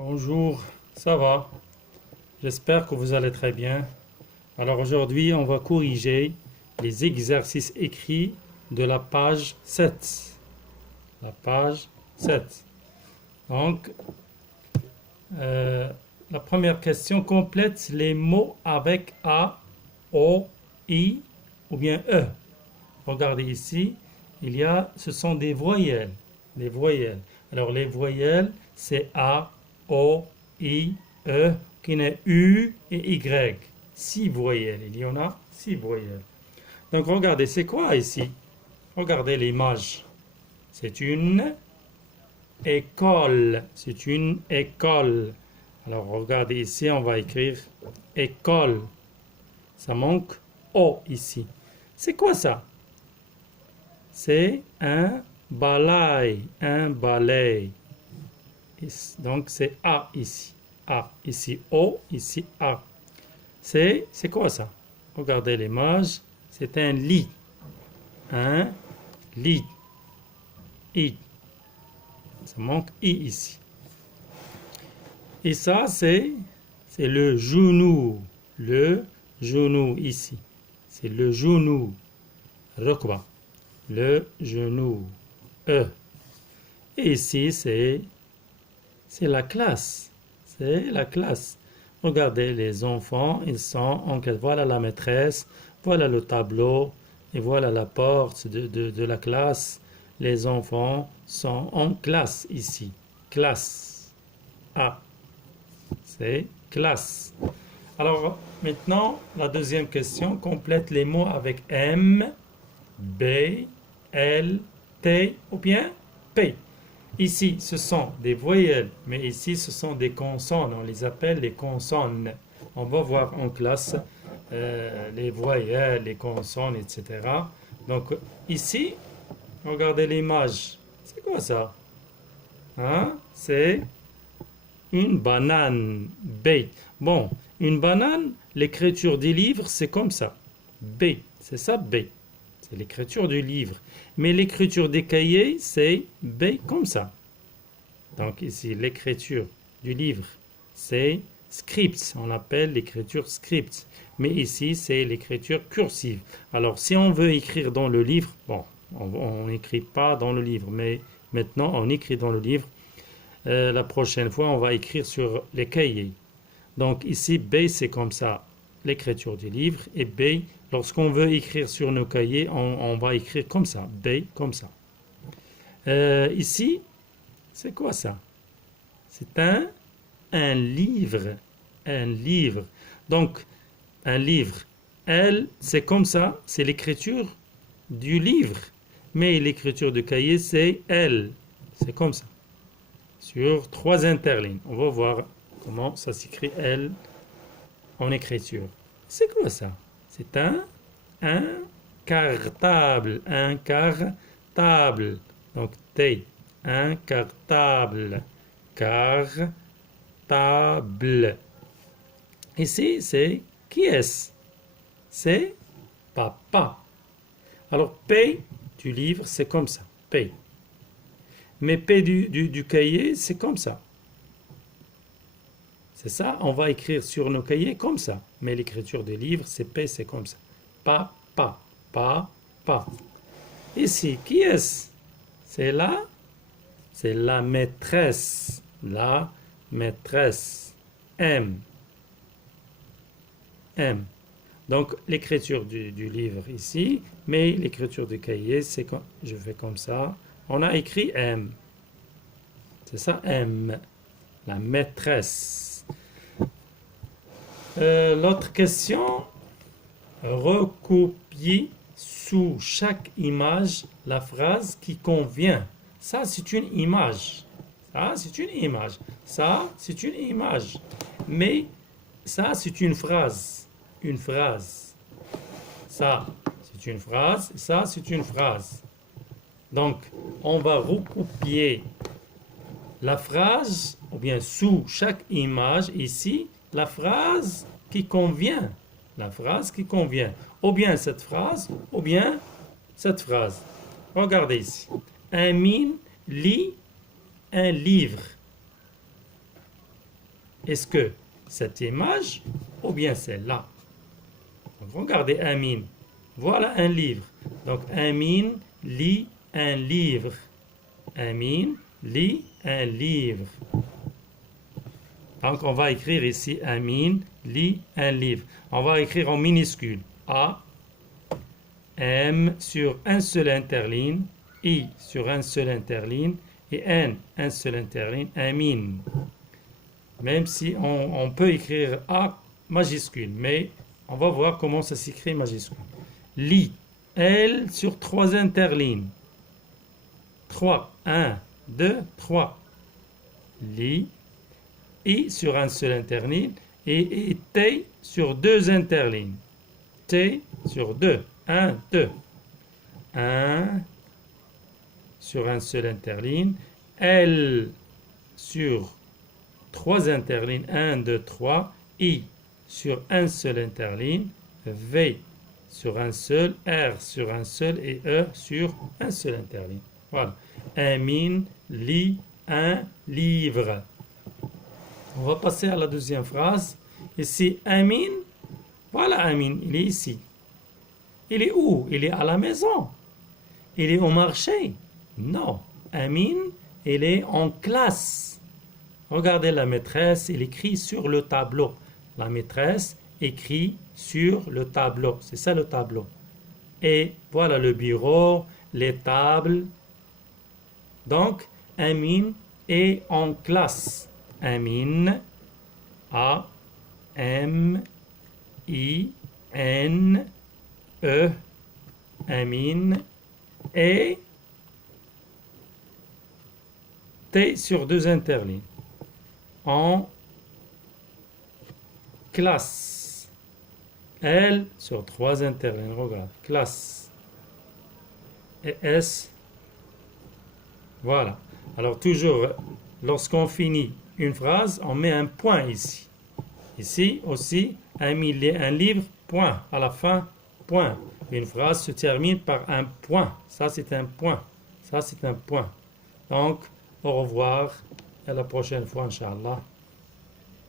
Bonjour, ça va? J'espère que vous allez très bien. Alors aujourd'hui, on va corriger les exercices écrits de la page 7. La page 7. Donc, euh, la première question complète les mots avec A, O, I ou bien E. Regardez ici, ce sont des voyelles. Des voyelles. Alors les voyelles, c'est A, O, I, E, qui n'est U et Y. Six voyelles. Il y en a six voyelles. Donc regardez, c'est quoi ici? Regardez l'image. C'est une école. C'est une école. Alors regardez ici, on va écrire école. Ça manque O ici. C'est quoi ça? C'est un balai, un balai. Donc c'est A ici. A, ici O, ici A. C'est quoi ça? Regardez l'image. C'est un lit. Un lit. I. Ça manque I ici. Et ça, c'est le genou. Le genou ici. C'est le genou. Rokba. Le genou. E. Et ici, c'est la classe. C'est la classe. Regardez les enfants, ils sont en classe. Voilà la maîtresse, voilà le tableau, et voilà la porte de la classe. Les enfants sont en classe ici. Classe. A. C'est classe. Alors, maintenant, la deuxième question. Complète les mots avec M, B, L, T ou bien P. Ici, ce sont des voyelles, mais ici, ce sont des consonnes. On les appelle les consonnes. On va voir en classe les voyelles, les consonnes, etc. Donc, ici, regardez l'image. C'est quoi ça? Hein? C'est une banane. B. Bon, une banane, l'écriture des livres, c'est comme ça. B. C'est ça, B. C'est l'écriture du livre. Mais l'écriture des cahiers, c'est B comme ça. Donc ici, l'écriture du livre, c'est script. On appelle l'écriture script. Mais ici, c'est l'écriture cursive. Alors, si on veut écrire dans le livre, bon, on n'écrit pas dans le livre, mais maintenant, on écrit dans le livre. La prochaine fois, on va écrire sur les cahiers. Donc ici, B, c'est comme ça, l'écriture du livre. Et B, lorsqu'on veut écrire sur nos cahiers, on va écrire comme ça, B, comme ça. Ici, c'est quoi ça? C'est un livre. Un livre. Donc, un livre. L, c'est comme ça, c'est l'écriture du livre. Mais l'écriture du cahier, c'est L. C'est comme ça. Sur trois interlignes. On va voir comment ça s'écrit L en écriture. C'est quoi ça? C'est un cartable. Un cartable. Donc T. Un cartable. Cartable. Ici, c'est qui est-ce? C'est papa. Alors P du livre, c'est comme ça. P. Mais P du cahier, c'est comme ça. C'est ça, on va écrire sur nos cahiers comme ça. Mais l'écriture des livres, c'est P, c'est comme ça. Pa, pa, pa, pa. Ici, qui est-ce? C'est la maîtresse. La maîtresse. M. M. Donc, l'écriture du livre ici, mais l'écriture du cahier, c'est comme, je fais comme ça. On a écrit M. C'est ça, M. La maîtresse. L'autre question, recopier sous chaque image la phrase qui convient. Ça, c'est une image. Ça, c'est une image. Ça, c'est une image. Mais ça, c'est une phrase. Une phrase. Ça, c'est une phrase. Ça, c'est une phrase. Donc, on va recopier la phrase, ou bien sous chaque image ici, la phrase qui convient. La phrase qui convient. Ou bien cette phrase, ou bien cette phrase. Regardez ici. Amine lit un livre. Est-ce que cette image ou bien celle-là? Donc, regardez Amin. Voilà un livre. Donc Amin lit un livre. Amin lit un livre. Donc on va écrire ici Amin lit un livre. On va écrire en minuscule. A, M sur un seul interligne, I sur un seul interligne et N un seul interligne. Amin. Même si on peut écrire A majuscule, mais on va voir comment ça s'écrit majuscule. Lit. L sur 3 interlignes. 3, 1, 2, 3. Lit. I sur un seul interligne et T sur 2 interlignes. T sur 2. 1, 2. 1 sur un seul interligne. L sur 3 interlignes. 1, 2, 3. I sur un seul interligne. V sur un seul. R sur un seul. Et E sur un seul interligne. Voilà. Amin lit un livre. On va passer à la deuxième phrase. Ici, Amin. Voilà Amin, il est ici. Il est où? Il est à la maison. Il est au marché. Non. Amin, il est en classe. Regardez la maîtresse, elle écrit sur le tableau. La maîtresse écrit sur le tableau. C'est ça le tableau. Et voilà le bureau, les tables. Donc, Amin est en classe. Amin, A, M, I, N, E, Amin, et T sur 2 interlignes. En classe. L sur 3 interlignes. Regarde. Classe. Et S. Voilà. Alors toujours, lorsqu'on finit une phrase, on met un point ici. Ici aussi, un livre, point. À la fin, point. Une phrase se termine par un point. Ça, c'est un point. Ça, c'est un point. Donc, au revoir. Et à la prochaine fois, Inch'Allah.